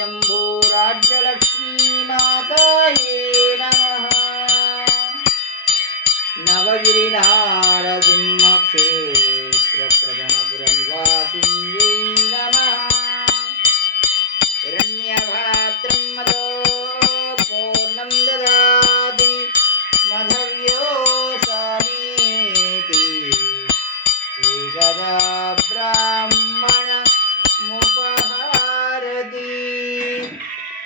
स्वयंभू राज्यलक्ष्मी माताये नमः। नवगिरिनारसिंहक्षेत्र प्रथमपुरनिवासिन्यै नमः। हिरण्यभात्रं मदो पूर्णं ददाति मधव्योऽसानीति एकदा ब्राह्मणमुपहारति।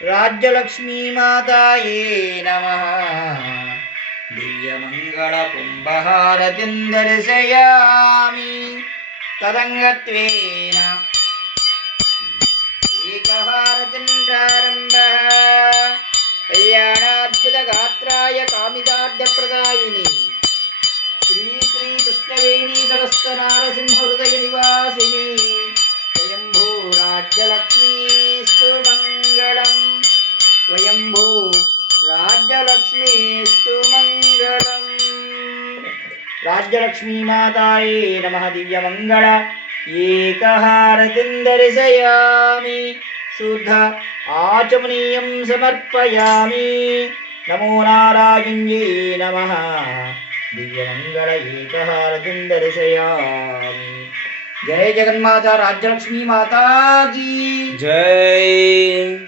राज्यलक्ष्मी माताये नमः। दिव्यमङ्गलकुम्भहारतिं दर्शयामि तदङ्गत्वेन एकहारतिं प्रारम्भः। कल्याणाद्भुतगात्राय कामितार्थप्रदायिनि श्री श्री कृष्णवेणी तटस्थनारसिंहहृदयनिवासिनि स्वयंभू राज्यलक्ष्मीस्तु मङ्गलम्। स्वयंभू राज्यलक्ष्मीस्तु मङ्गलम्। राज्यलक्ष्मी माताये नमः। दिव्यमङ्गल एकहारतिं दर्शयामि शुद्ध आचमनीयं समर्पयामि। नमो नारायण्ये नमः। दिव्यमङ्गल एकहारतिं दर्शयामि। जय जगन्माता राज्यलक्ष्मी माता की जय।